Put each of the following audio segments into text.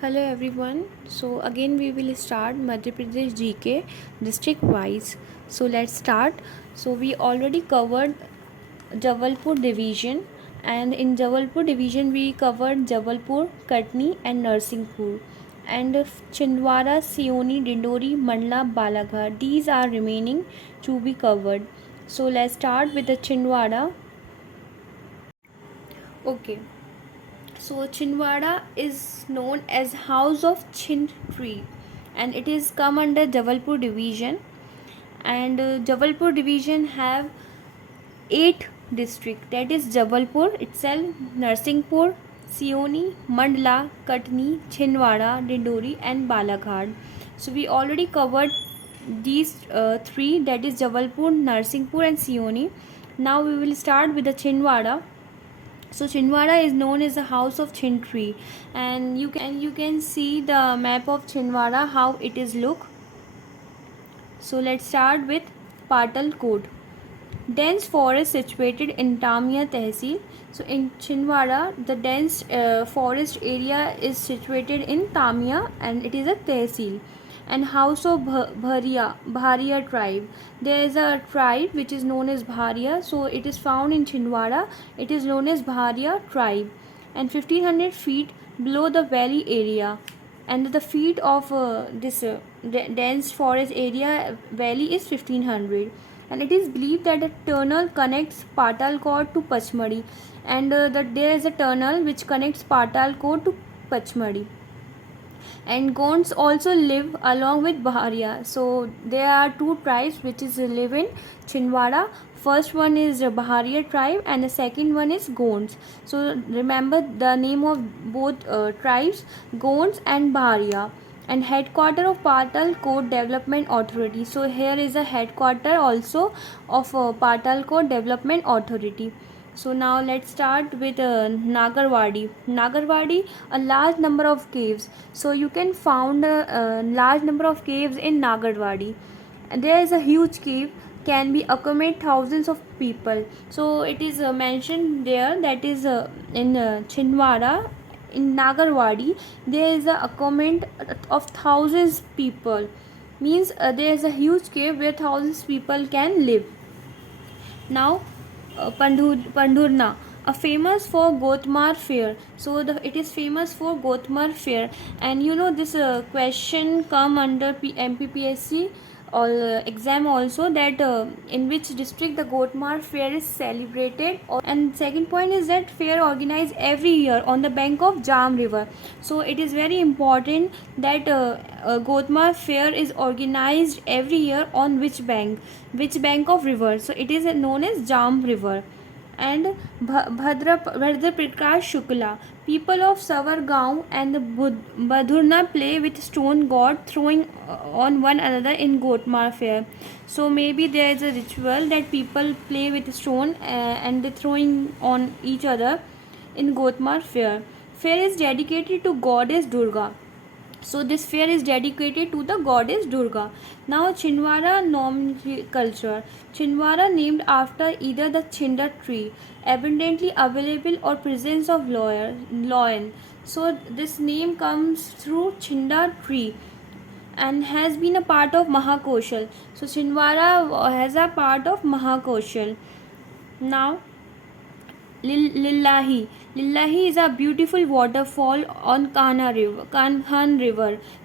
Hello everyone. So again we will start Madhya Pradesh GK district wise. So let's start. So we already covered Jabalpur division, and in Jabalpur division we covered Jabalpur, Katni and Narsinghpur, and Chhindwara, Sioni, Dindori, Mandla, Balaghat. These are remaining to be covered. So let's start with the Chhindwara. Okay. So Chhindwara is known as House of Chind Tree, and it is come under Jabalpur division. And Jabalpur division have 8 districts, that is Jabalpur itself, Narsinghpur, Sioni, Mandla, Katni, Chhindwara, Dindori and Balaghat. So we already covered these three, that is Jabalpur, Narsinghpur and Sioni. Now we will start with the Chhindwara. So Chhindwara is known as the house of Chintri, and you can see the map of Chhindwara how it is look. So let's start with Patal Kot. Dense forest situated in Tamia Tehsil. So in Chhindwara, the dense forest area is situated in Tamia, and it is a Tehsil. And house of Bharia tribe. There is a tribe which is known as Bharia. So it is found in Chhindwara. It is known as Bharia tribe. And 1500 feet below the valley area, and the feet of this dense forest area valley is 1500. And it is believed that a tunnel connects Patalkot to Pachmadi, and that there is a tunnel which connects Patalkot to Pachmadi. And Gonds also live along with Baharia. So there are two tribes which is live in Chhindwara. First one is Baharia tribe and the second one is Gonds. So remember the name of both tribes, Gonds and Baharia. And headquarter of Patalkot Development Authority. So here is a headquarter also of Patalkot Development Authority. So now let's start with Nagarwadi. Nagarwadi, a large number of caves. So you can found a large number of caves in Nagarwadi. And there is a huge cave can be accommodate thousands of people. So it is mentioned there, that is in Chhindwara, in Nagarwadi, there is a accommodate of thousands people. Means there is a huge cave where thousands people can live. Now Pandurna, a famous for Gotmar fair. So it is famous for Gotmar fair, and you know this question come under MPPSC or exam also, that in which district the Gotmar fair is celebrated. And second point is that fair organized every year on the bank of Jam river. So it is very important that Gotmar fair is organized every year on which bank of river. So it is known as Jam river. And Bhadra Prakash Shukla, people of Savargaon and the Badhurna play with stone god throwing on one another in Gotmar fair. So maybe there is a ritual that people play with stone and they throwing on each other in Gotmar fair. Fair is dedicated to goddess Durga. So this fair is dedicated to the goddess Durga. Now Chhindwara nomenclature. Chhindwara named after either the Chhinda tree, abundantly available, or presence of lion. So this name comes through Chhinda tree and has been a part of Mahakoshal. So Chhindwara has a part of Mahakoshal. Now Lillahi. Lillahi is a beautiful waterfall on Kanhan River.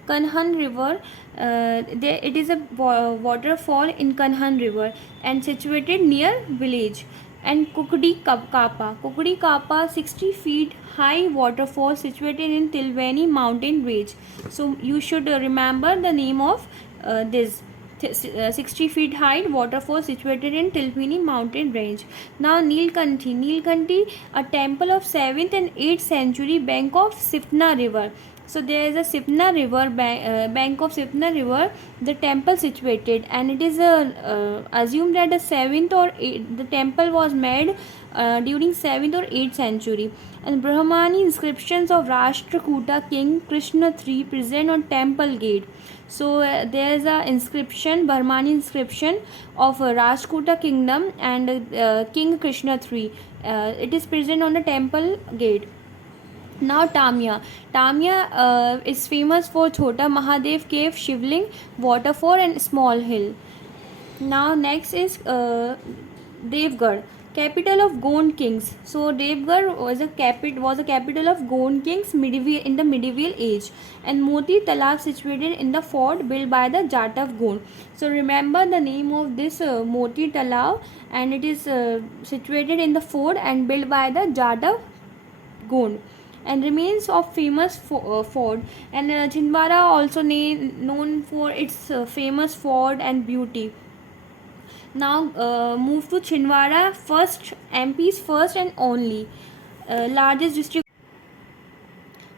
Kanhan River, it is a waterfall in Kanhan River and situated near village. And Kukudi Kappa. Kukudi Kappa, 60 feet high waterfall situated in Tilvani mountain range. So you should remember the name of this. 60 feet high waterfall situated in Tilpini mountain range. Now Nilkanthi, a temple of 7th and 8th century bank of Sipna river. So there is a Sipna river bank of Sipna river, the temple situated, and it is assumed that the 7th or 8th, the temple was made during 7th or 8th century. And Brahmani inscriptions of Rashtrakuta king Krishna III present on temple gate. So there is a inscription, Brahmani inscription of Rashtrakuta kingdom and King Krishna III. It is present on the temple gate. Now Tamia. Tamia is famous for Chota Mahadev cave, Shivling, waterfall and small hill. Now next is Devgarh, capital of Gond kings. So Devgarh was a capital of Gond kings in the medieval age, and Moti Talab situated in the fort built by the Jatav Gond. So remember the name of this Moti Talab, and it is situated in the fort and built by the Jatav Gond, and remains of famous fort. And Chhindwara also known for its famous fort and beauty. Now move to Chhindwara, first MP's first and only largest district.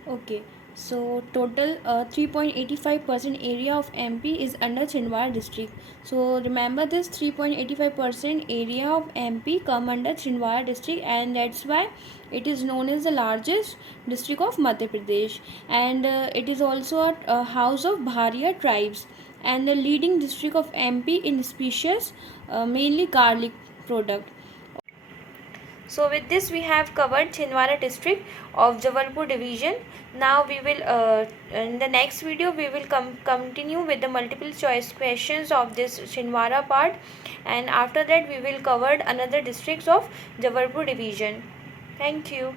Okay, so total 3.85% area of MP is under Chhindwara district. So remember this 3.85% area of MP come under Chhindwara district, and that's why it is known as the largest district of Madhya Pradesh. And it is also a house of Bharia tribes and the leading district of MP in species, mainly garlic product. So with this we have covered Chhindwara district of Jabalpur division. Now we will in the next video we will continue with the multiple choice questions of this Chhindwara part, and after that we will cover another districts of Jabalpur division. Thank you.